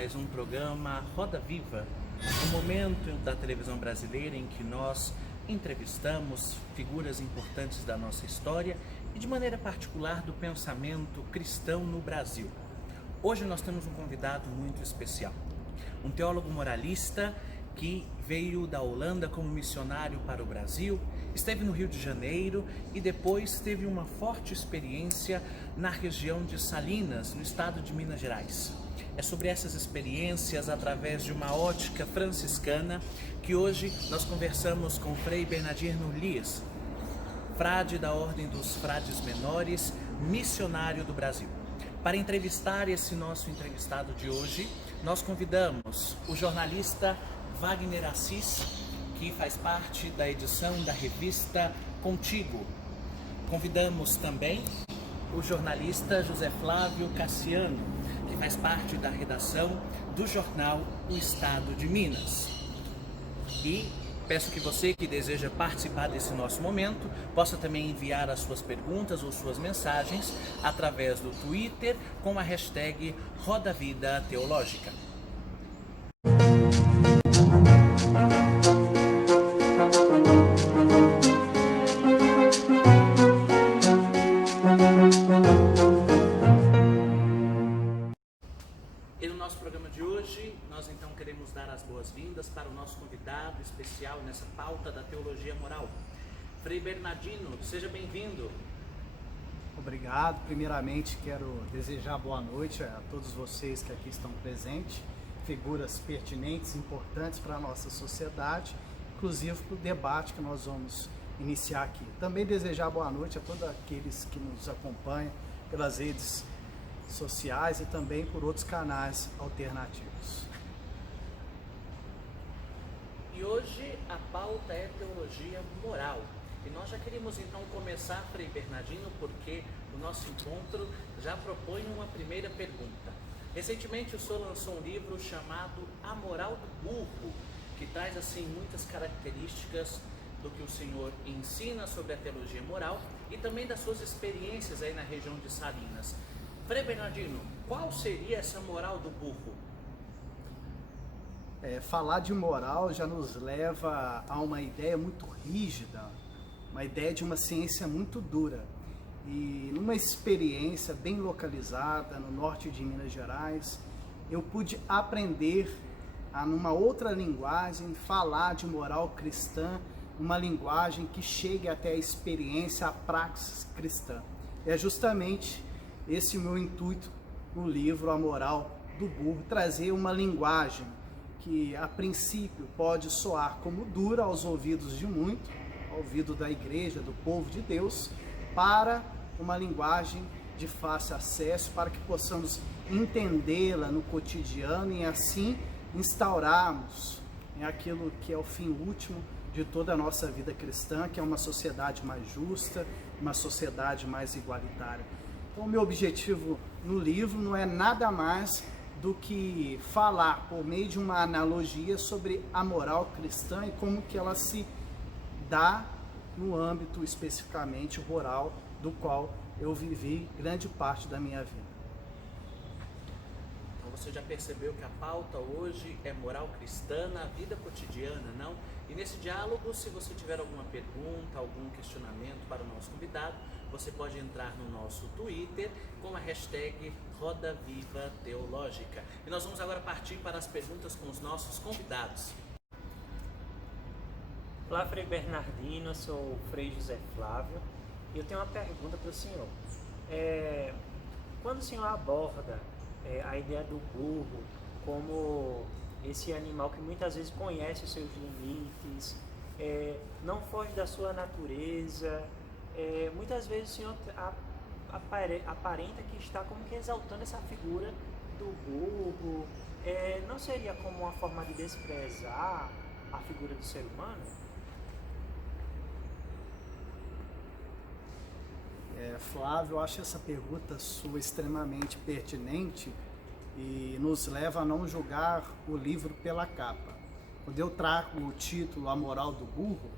mais um programa Roda Viva, um momento da televisão brasileira em que nós entrevistamos figuras importantes da nossa história e de maneira particular do pensamento cristão no Brasil. Hoje nós temos um convidado muito especial, um teólogo moralista que veio da Holanda como missionário para o Brasil, esteve no Rio de Janeiro e depois teve uma forte experiência na região de Salinas, no estado de Minas Gerais. É sobre essas experiências, através de uma ótica franciscana, que hoje nós conversamos com Frei Bernardino Lias, frade da Ordem dos Frades Menores, missionário do Brasil. Para entrevistar esse nosso entrevistado de hoje, nós convidamos o jornalista Wagner Assis, que faz parte da edição da revista Contigo. Convidamos também o jornalista José Flávio Cassiano, que faz parte da redação do jornal O Estado de Minas. E peço que você que deseja participar desse nosso momento possa também enviar as suas perguntas ou suas mensagens através do Twitter com a hashtag Roda Vida Teológica. E no nosso programa de hoje, nós então queremos dar as boas-vindas para o nosso convidado especial nessa pauta da teologia moral. Frei Bernardino, seja bem-vindo. Obrigado. Primeiramente, quero desejar boa noite a todos vocês que aqui estão presentes, figuras pertinentes, importantes para a nossa sociedade, inclusive para o debate que nós vamos iniciar aqui. Também desejar boa noite a todos aqueles que nos acompanham pelas redes sociais e também por outros canais alternativos. E hoje a pauta é teologia moral. E nós já queríamos então começar, Frei Bernardino, porque o nosso encontro já propõe uma primeira pergunta. Recentemente o senhor lançou um livro chamado A Moral do Burro, que traz assim muitas características do que o senhor ensina sobre a teologia moral e também das suas experiências aí na região de Salinas. Frei Bernardino, qual seria essa moral do burro? Falar de moral já nos leva a uma ideia muito rígida, uma ideia de uma ciência muito dura. E numa experiência bem localizada no norte de Minas Gerais, eu pude aprender numa outra linguagem, falar de moral cristã, uma linguagem que chegue até a experiência, a praxis cristã. É justamente esse o meu intuito no livro A Moral do Burro, trazer uma linguagem que a princípio pode soar como dura aos ouvidos de muito, ao ouvido da igreja, do povo de Deus, para uma linguagem de fácil acesso, para que possamos entendê-la no cotidiano e assim instaurarmos aquilo que é o fim último de toda a nossa vida cristã, que é uma sociedade mais justa, uma sociedade mais igualitária. Então, o meu objetivo no livro não é nada mais do que falar por meio de uma analogia sobre a moral cristã e como que ela se dá no âmbito especificamente rural do qual eu vivi grande parte da minha vida. Então você já percebeu que a pauta hoje é moral cristã na vida cotidiana, não? E nesse diálogo, se você tiver alguma pergunta, algum questionamento para o nosso convidado, você pode entrar no nosso Twitter com a hashtag Roda Viva Teológica. E nós vamos agora partir para as perguntas com os nossos convidados. Olá, Frei Bernardino, eu sou o Frei José Flávio e eu tenho uma pergunta para o senhor. Quando o senhor aborda a ideia do burro como esse animal que muitas vezes conhece os seus limites, não foge da sua natureza, muitas vezes o senhor aparenta que está como que exaltando essa figura do burro. Não seria como uma forma de desprezar a figura do ser humano? Flávio, eu acho essa pergunta sua extremamente pertinente e nos leva a não julgar o livro pela capa. Quando eu trago o título A Moral do Burro,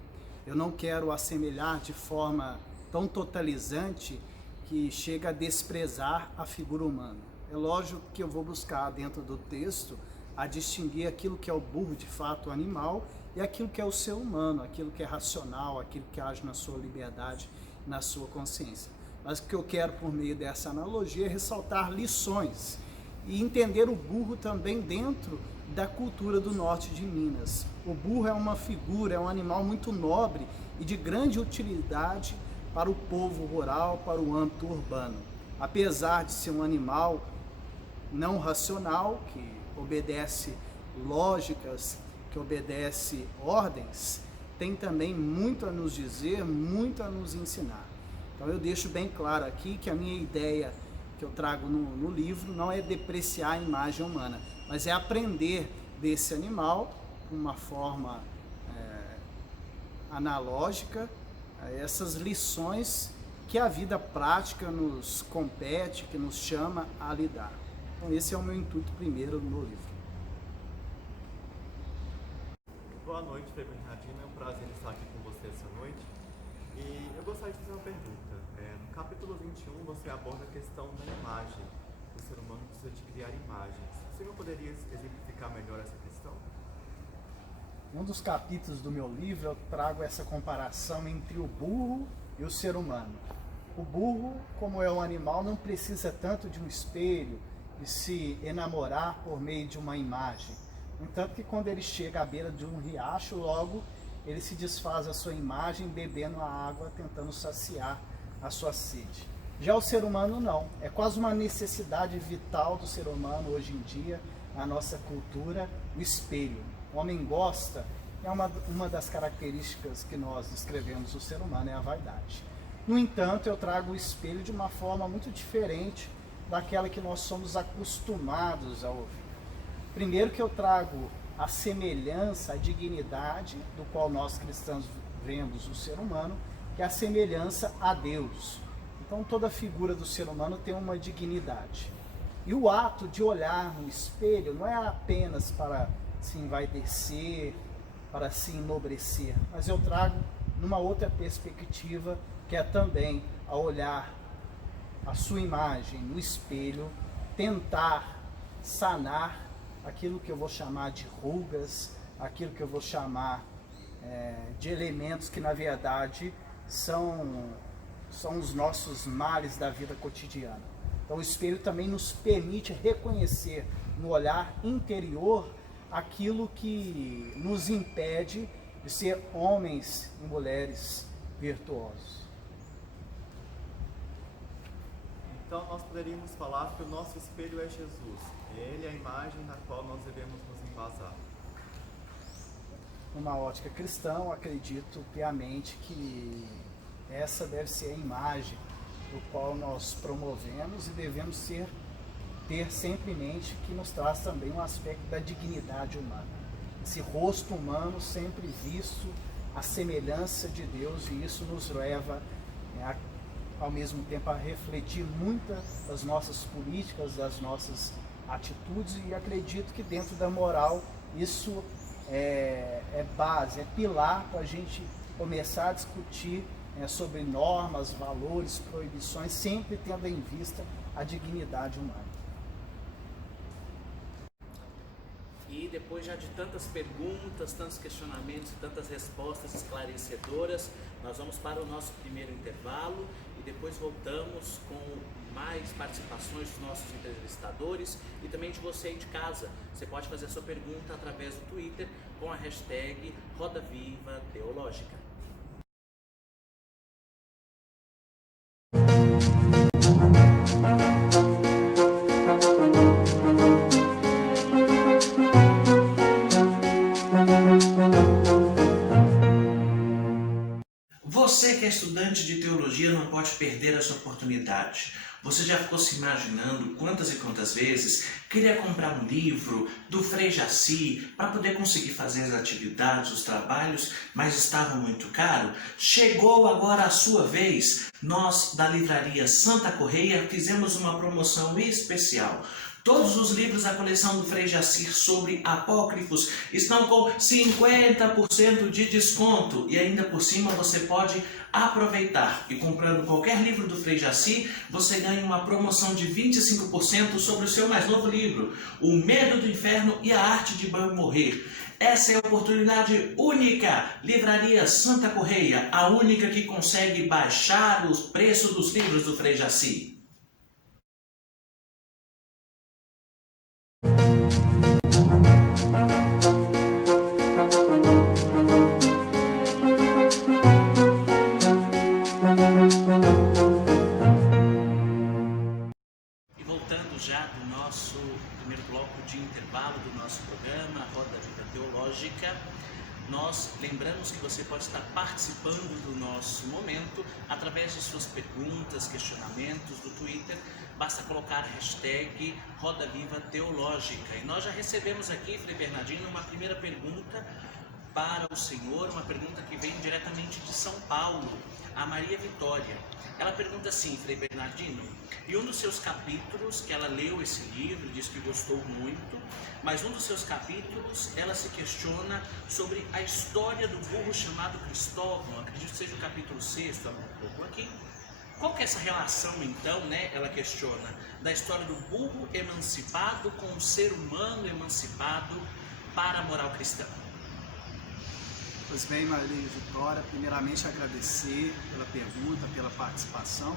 eu não quero assemelhar de forma tão totalizante que chega a desprezar a figura humana. É lógico que eu vou buscar dentro do texto a distinguir aquilo que é o burro, de fato, o animal, e aquilo que é o ser humano, aquilo que é racional, aquilo que age na sua liberdade, na sua consciência. Mas o que eu quero, por meio dessa analogia, é ressaltar lições e entender o burro também dentro da cultura do norte de Minas. O burro é uma figura, é um animal muito nobre e de grande utilidade para o povo rural, para o âmbito urbano. Apesar de ser um animal não racional, que obedece lógicas, que obedece ordens, tem também muito a nos dizer, muito a nos ensinar. Então eu deixo bem claro aqui que a minha ideia que eu trago no livro não é depreciar a imagem humana, mas é aprender desse animal de uma forma analógica, essas lições que a vida prática nos compete, que nos chama a lidar. Então esse é o meu intuito primeiro no livro. Boa noite, Frei Bernardino. É um prazer estar aqui com você essa noite. E eu gostaria de fazer uma pergunta. No capítulo 21, você aborda a questão da imagem. O ser humano precisa de criar imagens. O senhor poderia exemplificar melhor essa questão? Em um dos capítulos do meu livro, eu trago essa comparação entre o burro e o ser humano. O burro, como é um animal, não precisa tanto de um espelho e se enamorar por meio de uma imagem. No entanto que quando ele chega à beira de um riacho, logo ele se desfaz a sua imagem, bebendo a água, tentando saciar a sua sede. Já o ser humano não, é quase uma necessidade vital do ser humano hoje em dia, na nossa cultura, o espelho. O homem gosta, é uma das características que nós descrevemos do ser humano, é a vaidade. No entanto, eu trago o espelho de uma forma muito diferente daquela que nós somos acostumados a ouvir. Primeiro que eu trago a semelhança, a dignidade, do qual nós cristãos vemos o ser humano, que é a semelhança a Deus. Então toda figura do ser humano tem uma dignidade. E o ato de olhar no espelho não é apenas para se envaidecer, para se enobrecer, mas eu trago numa outra perspectiva, que é também a olhar a sua imagem no espelho, tentar sanar aquilo que eu vou chamar de rugas, aquilo que eu vou chamar de elementos que na verdade são os nossos males da vida cotidiana. Então o espelho também nos permite reconhecer no olhar interior aquilo que nos impede de ser homens e mulheres virtuosos. Então nós poderíamos falar que o nosso espelho é Jesus. Ele é a imagem na qual nós devemos nos embasar. Numa ótica cristã, eu acredito piamente que essa deve ser a imagem do qual nós promovemos e devemos ter sempre em mente, que nos traz também um aspecto da dignidade humana. Esse rosto humano sempre visto à semelhança de Deus, e isso nos leva ao mesmo tempo a refletir muitas das nossas políticas, das nossas atitudes, e acredito que dentro da moral isso é base, é pilar para a gente começar a discutir sobre normas, valores, proibições, sempre tendo em vista a dignidade humana. E depois já de tantas perguntas, tantos questionamentos e tantas respostas esclarecedoras, nós vamos para o nosso primeiro intervalo e depois voltamos com mais participações dos nossos entrevistadores e também de você aí de casa. Você pode fazer a sua pergunta através do Twitter com a hashtag Roda Viva Teológica. Você que é estudante de teologia não pode perder essa oportunidade. Você já ficou se imaginando quantas e quantas vezes queria comprar um livro do Frei Jaci para poder conseguir fazer as atividades, os trabalhos, mas estava muito caro? Chegou agora a sua vez. Nós da Livraria Santa Correia fizemos uma promoção especial. Todos os livros da coleção do Frei Jacir sobre apócrifos estão com 50% de desconto e ainda por cima você pode aproveitar. E comprando qualquer livro do Frei Jacir, você ganha uma promoção de 25% sobre o seu mais novo livro, O Medo do Inferno e a Arte de Morrer. Essa é a oportunidade única. Livraria Santa Correia, a única que consegue baixar o preço dos livros do Frei Jacir. E voltando já do nosso primeiro bloco de intervalo do nosso programa, Roda Viva Teológica, nós lembramos que você pode estar participando do nosso momento através de suas perguntas, questionamentos do Twitter. Basta colocar a hashtag Roda Viva Teológica. E nós já recebemos aqui, Frei Bernardino, uma primeira pergunta para o senhor, uma pergunta que vem diretamente de São Paulo, a Maria Vitória. Ela pergunta assim, Frei Bernardino, em um dos seus capítulos, que ela leu esse livro, diz que gostou muito, mas um dos seus capítulos, ela se questiona sobre a história do burro chamado Cristóvão, acredito que seja o capítulo 6, um pouco aqui. Qual que é essa relação, então, né, ela questiona, da história do burro emancipado com o ser humano emancipado para a moral cristã? Pois bem, Maria Vitória, primeiramente agradecer pela pergunta, pela participação.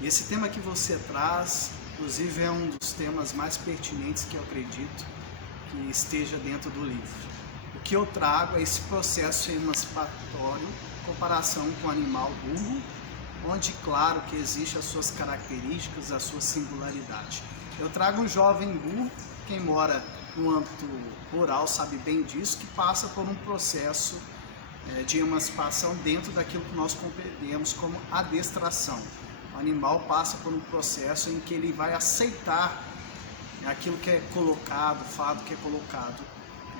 E esse tema que você traz, inclusive, é um dos temas mais pertinentes que eu acredito que esteja dentro do livro. O que eu trago é esse processo emancipatório, comparação com o animal burro, onde, claro, que existe as suas características, a sua singularidade. Eu trago um jovem burro, quem mora no âmbito rural sabe bem disso, que passa por um processo de emancipação dentro daquilo que nós compreendemos como adestração. O animal passa por um processo em que ele vai aceitar aquilo que é colocado, o fardo que é colocado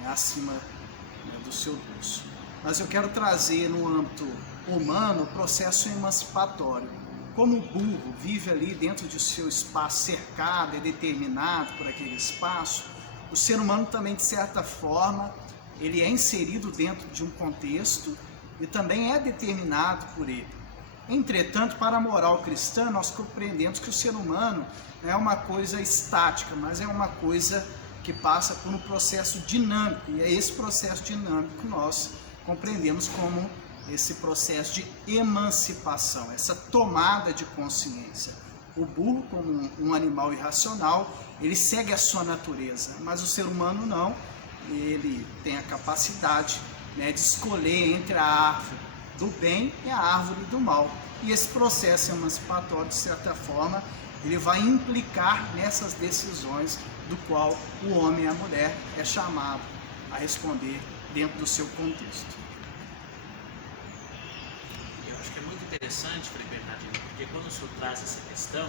acima do seu bolso. Mas eu quero trazer no âmbito humano o processo emancipatório. Como o burro vive ali dentro de seu espaço cercado e determinado por aquele espaço, o ser humano também, de certa forma, ele é inserido dentro de um contexto e também é determinado por ele. Entretanto, para a moral cristã, nós compreendemos que o ser humano não é uma coisa estática, mas é uma coisa que passa por um processo dinâmico, e é esse processo dinâmico que nós compreendemos como esse processo de emancipação, essa tomada de consciência. O burro, como um animal irracional, ele segue a sua natureza, mas o ser humano não. Ele tem a capacidade de escolher entre a árvore do bem e a árvore do mal. E esse processo emancipatório, de certa forma, ele vai implicar nessas decisões do qual o homem e a mulher é chamado a responder dentro do seu contexto. Eu acho que é muito interessante, Frei Bernardino, porque quando o senhor traz essa questão,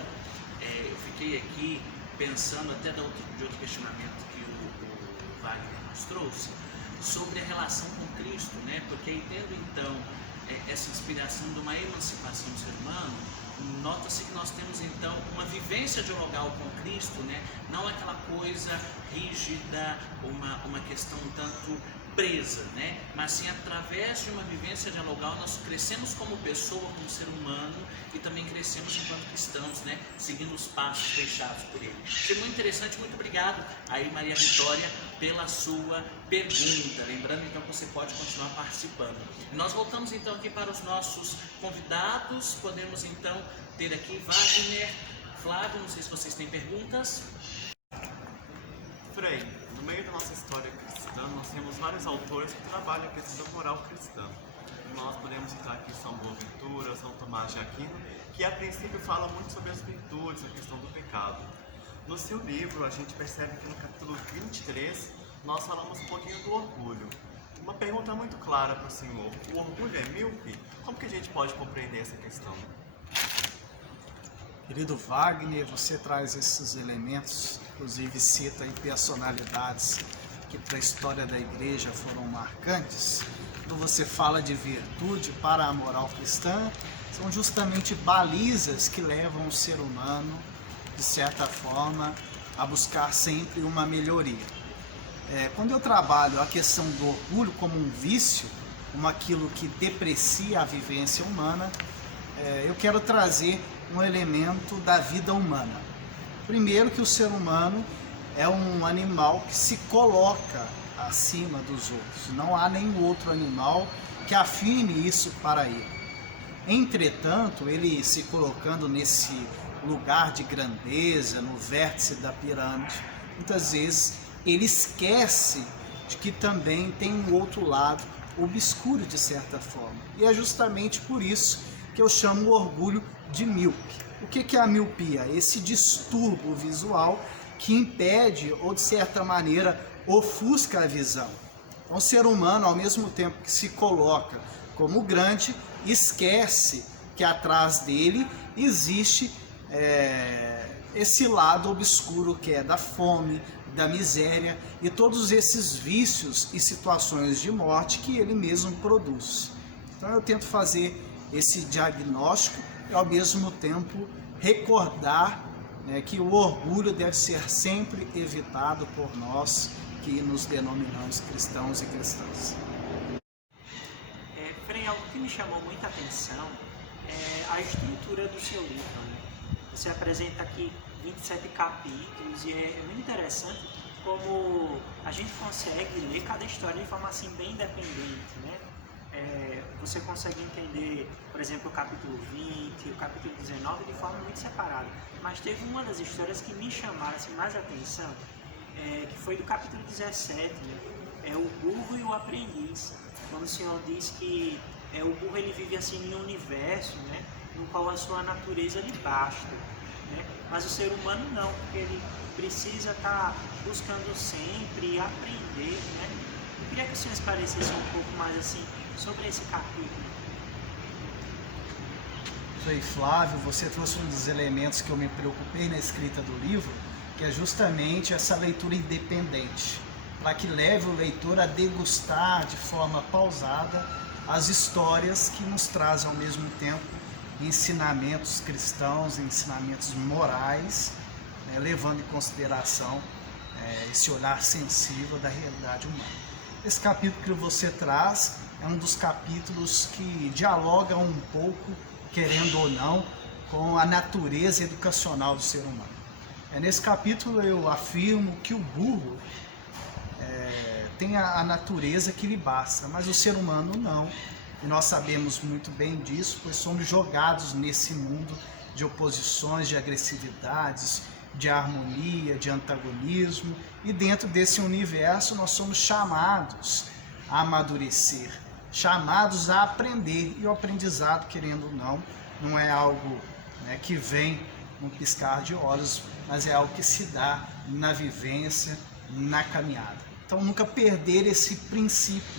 eu fiquei aqui pensando até de outro questionamento que o Wagner nos trouxe, sobre a relação com Cristo, né? Porque aí tendo então essa inspiração de uma emancipação do ser humano, nota-se que nós temos então uma vivência dialogal com Cristo, né? Não aquela coisa rígida, uma questão um tanto presa, né? Mas sim através de uma vivência dialogal nós crescemos como pessoa, como ser humano e também crescemos enquanto cristãos, né? Seguindo os passos deixados por ele. Foi muito interessante, muito obrigado aí, Maria Vitória, pela sua pergunta. Lembrando então que você pode continuar participando. Nós voltamos então aqui para os nossos convidados. Podemos então ter aqui Wagner, Flávio, não sei se vocês têm perguntas. Frei, no meio da nossa história cristã, nós temos vários autores que trabalham a questão da moral cristã. Nós podemos citar aqui São Boaventura, São Tomás de Aquino, que a princípio falam muito sobre as virtudes, a questão do pecado. No seu livro, a gente percebe que no capítulo 23, nós falamos um pouquinho do orgulho. Uma pergunta muito clara para o senhor: o orgulho é míope? Como que a gente pode compreender essa questão? Querido Wagner, você traz esses elementos, inclusive cita aí personalidades que para a história da igreja foram marcantes. Quando você fala de virtude para a moral cristã, são justamente balizas que levam o ser humano, de certa forma, a buscar sempre uma melhoria. Quando eu trabalho a questão do orgulho como um vício, como aquilo que deprecia a vivência humana, eu quero trazer um elemento da vida humana. Primeiro, que o ser humano é um animal que se coloca acima dos outros. Não há nenhum outro animal que afirme isso para ele. Entretanto, ele se colocando nesse lugar de grandeza, no vértice da pirâmide, muitas vezes ele esquece de que também tem um outro lado obscuro, de certa forma. E é justamente por isso que eu chamo o orgulho de míope. O que é a miopia? Esse distúrbio visual que impede ou, de certa maneira, ofusca a visão. Então, o ser humano, ao mesmo tempo que se coloca como grande, esquece que atrás dele existe esse lado obscuro que é da fome, da miséria e todos esses vícios e situações de morte que ele mesmo produz. Então eu tento fazer esse diagnóstico e ao mesmo tempo recordar que o orgulho deve ser sempre evitado por nós que nos denominamos cristãos e cristãs. Frei, algo que me chamou muita atenção é a estrutura do seu livro, né? Você apresenta aqui 27 capítulos e é muito interessante como a gente consegue ler cada história de forma assim bem independente, né? Você consegue entender, por exemplo, o capítulo 20, o capítulo 19 de forma muito separada. Mas teve uma das histórias que me chamaram assim, mais atenção, que foi do capítulo 17, né? O burro e o aprendiz. Quando o Senhor diz que o burro ele vive assim em um universo, né? No qual a sua natureza lhe basta, né? Mas o ser humano não, porque ele precisa estar buscando sempre aprender, né? Eu queria que o senhor esclarecesse um pouco mais assim sobre esse capítulo. Frei Flávio, você trouxe um dos elementos que eu me preocupei na escrita do livro, que é justamente essa leitura independente, para que leve o leitor a degustar de forma pausada as histórias que nos trazem ao mesmo tempo ensinamentos cristãos, ensinamentos morais, levando em consideração esse olhar sensível da realidade humana. Esse capítulo que você traz é um dos capítulos que dialoga um pouco, querendo ou não, com a natureza educacional do ser humano. Nesse capítulo eu afirmo que o burro tem a natureza que lhe basta, mas o ser humano não. E nós sabemos muito bem disso, pois somos jogados nesse mundo de oposições, de agressividades, de harmonia, de antagonismo. E dentro desse universo nós somos chamados a amadurecer, chamados a aprender. E o aprendizado, querendo ou não, não é algo que vem num piscar de olhos, mas é algo que se dá na vivência, na caminhada. Então nunca perder esse princípio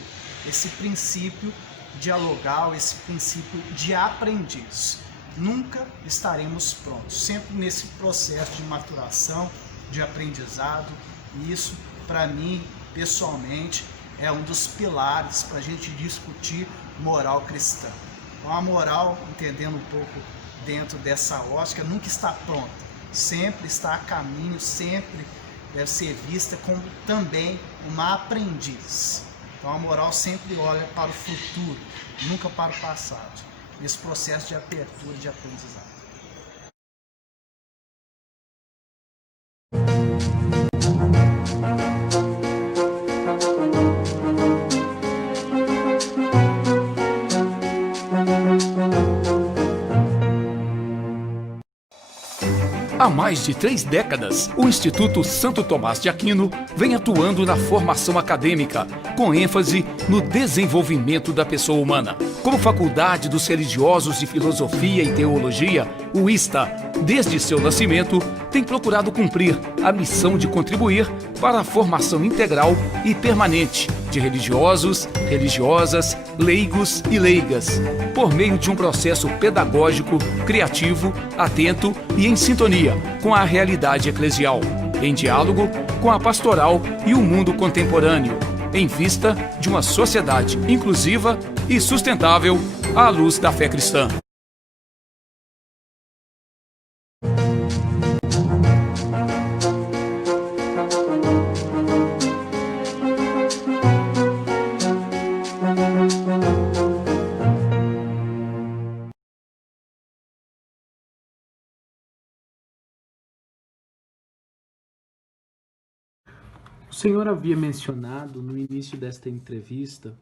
dialogal, esse princípio de aprendiz. Nunca estaremos prontos, sempre nesse processo de maturação, de aprendizado, e isso, para mim, pessoalmente, é um dos pilares para a gente discutir moral cristã. Então, a moral, entendendo um pouco dentro dessa ótica, nunca está pronta, sempre está a caminho, sempre deve ser vista como também uma aprendiz. Então a moral sempre olha para o futuro, nunca para o passado, nesse processo de abertura e de aprendizado. Há mais de 3 décadas, o Instituto Santo Tomás de Aquino vem atuando na formação acadêmica, com ênfase no desenvolvimento da pessoa humana. Como Faculdade dos Religiosos de Filosofia e Teologia, o ISTA, desde seu nascimento, tem procurado cumprir a missão de contribuir para a formação integral e permanente de religiosos, religiosas, leigos e leigas, por meio de um processo pedagógico, criativo, atento e em sintonia com a realidade eclesial, em diálogo com a pastoral e o mundo contemporâneo, em vista de uma sociedade inclusiva e sustentável à luz da fé cristã. senhor havia mencionado no início desta entrevista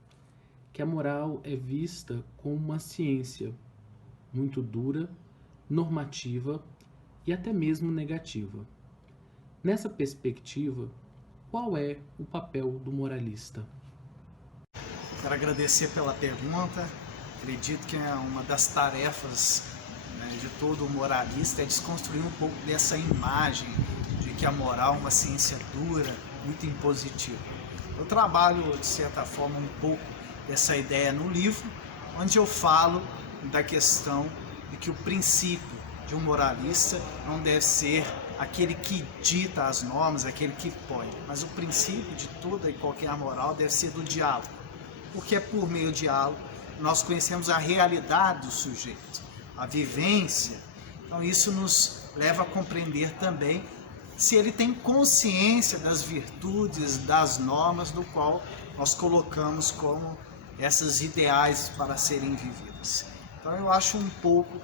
que a moral é vista como uma ciência muito dura, normativa e até mesmo negativa. Nessa perspectiva, qual é o papel do moralista? Quero agradecer pela pergunta. Acredito que é uma das tarefas, né, de todo moralista é desconstruir um pouco dessa imagem de que a moral é uma ciência dura, muito impositiva. Eu trabalho, de certa forma, um pouco dessa ideia no livro, onde eu falo da questão de que o princípio de um moralista não deve ser aquele que dita as normas, aquele que põe, mas o princípio de toda e qualquer moral deve ser do diálogo, porque é por meio do diálogo nós conhecemos a realidade do sujeito, a vivência. Então isso nos leva a compreender também se ele tem consciência das virtudes, das normas do qual nós colocamos como essas ideais para serem vividas. Então eu acho um pouco,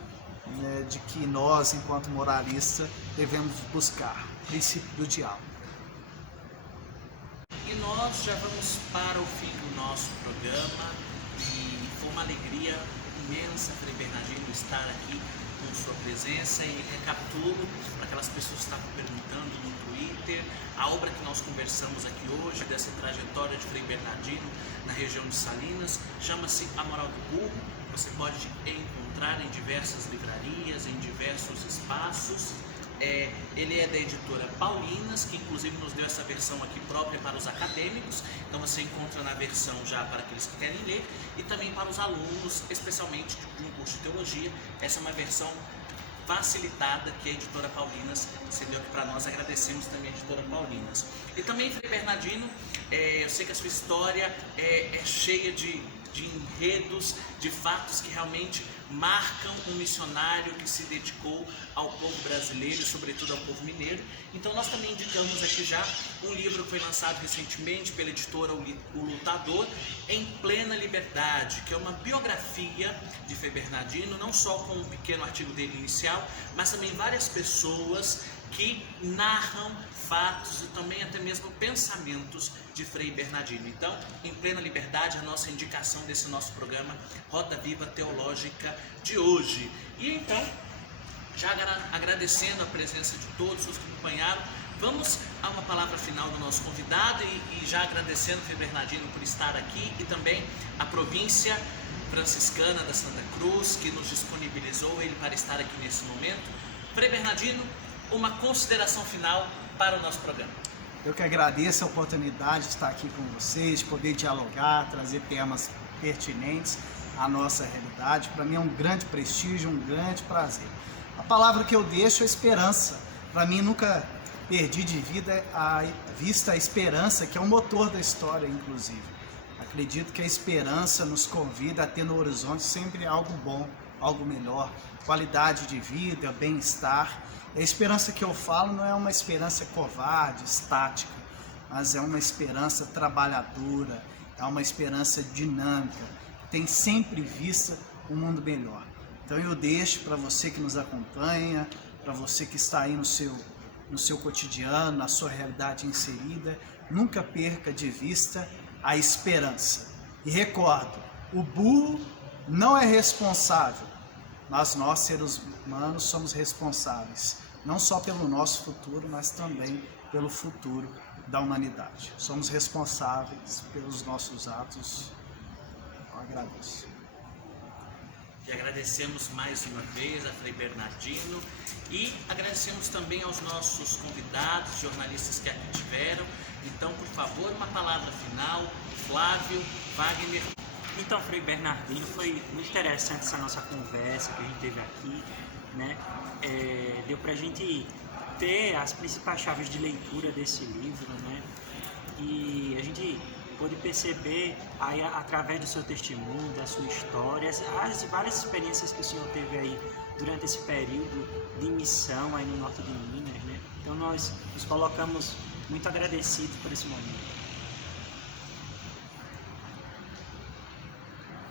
né, de que nós, enquanto moralistas, devemos buscar o princípio do diálogo. E nós já vamos para o fim do nosso programa e foi uma alegria imensa, Frei Bernardino, estar aqui com sua presença e recapitulo para aquelas pessoas que estavam perguntando no Twitter, a obra que nós conversamos aqui hoje, dessa trajetória de Frei Bernardino na região de Salinas, chama-se A Moral do Burro. Você pode encontrar em diversas livrarias, em diversos espaços. Ele é da editora Paulinas, que inclusive nos deu essa versão aqui própria para os acadêmicos, então você encontra na versão já para aqueles que querem ler, e também para os alunos, especialmente de um curso de teologia. Essa é uma versão facilitada que a editora Paulinas cedeu aqui para nós. Agradecemos também a editora Paulinas. E também, Frei Bernardino, eu sei que a sua história é cheia de enredos, de fatos que realmente marcam um missionário que se dedicou ao povo brasileiro e sobretudo ao povo mineiro. Então nós também indicamos aqui já um livro que foi lançado recentemente pela editora O Lutador, Em Plena Liberdade, que é uma biografia de Frei Bernardino, não só com um pequeno artigo dele inicial, mas também várias pessoas que narram fatos e também até mesmo pensamentos de Frei Bernardino. Então, Em Plena Liberdade, a nossa indicação desse nosso programa Roda Viva Teológica de hoje. E então, já agradecendo a presença de todos os que acompanharam, vamos a uma palavra final do nosso convidado e já agradecendo Frei Bernardino por estar aqui e também a província franciscana da Santa Cruz, que nos disponibilizou ele para estar aqui nesse momento. Frei Bernardino, uma consideração final para o nosso programa. Eu que agradeço a oportunidade de estar aqui com vocês, de poder dialogar, trazer temas pertinentes à nossa realidade. Para mim é um grande prestígio, um grande prazer. A palavra que eu deixo é esperança. Para mim nunca perdi de vista a esperança, que é o motor da história, inclusive. Acredito que a esperança nos convida a ter no horizonte sempre algo bom, algo melhor, qualidade de vida, bem-estar. A esperança que eu falo não é uma esperança covarde, estática, mas é uma esperança trabalhadora, é uma esperança dinâmica, tem sempre vista um mundo melhor. Então eu deixo para você que nos acompanha, para você que está aí no seu cotidiano, na sua realidade inserida, nunca perca de vista a esperança. E recordo, o burro não é responsável, mas nós, seres humanos, somos responsáveis, não só pelo nosso futuro, mas também pelo futuro da humanidade. Somos responsáveis pelos nossos atos. Eu agradeço. E agradecemos mais uma vez a Frei Bernardino e agradecemos também aos nossos convidados, jornalistas que aqui tiveram. Então, por favor, uma palavra final, Flávio, Wagner. Então, Frei Bernardino, foi muito interessante essa nossa conversa que a gente teve aqui, né? Deu pra gente ter as principais chaves de leitura desse livro, né? E a gente pôde perceber aí, através do seu testemunho, da sua história, as várias experiências que o senhor teve aí durante esse período de missão aí no norte de Minas, né? Então nós nos colocamos muito agradecidos por esse momento.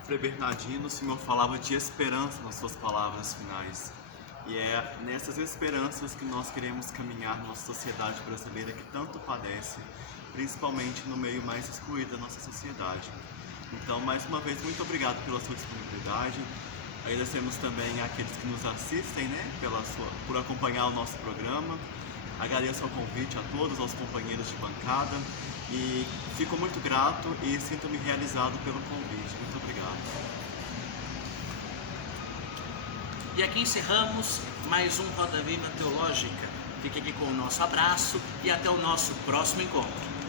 Frei Bernardino, o Senhor falava de esperança nas suas palavras finais. E é nessas esperanças que nós queremos caminhar na nossa sociedade brasileira que tanto padece principalmente no meio mais excluído da nossa sociedade. Então, mais uma vez, muito obrigado pela sua disponibilidade. Agradecemos também àqueles que nos assistem, né, por acompanhar o nosso programa. Agradeço ao convite a todos, aos companheiros de bancada, e fico muito grato e sinto-me realizado pelo convite. Muito obrigado. E aqui encerramos mais um Roda Viva Teológica. Fique aqui com o nosso abraço e até o nosso próximo encontro.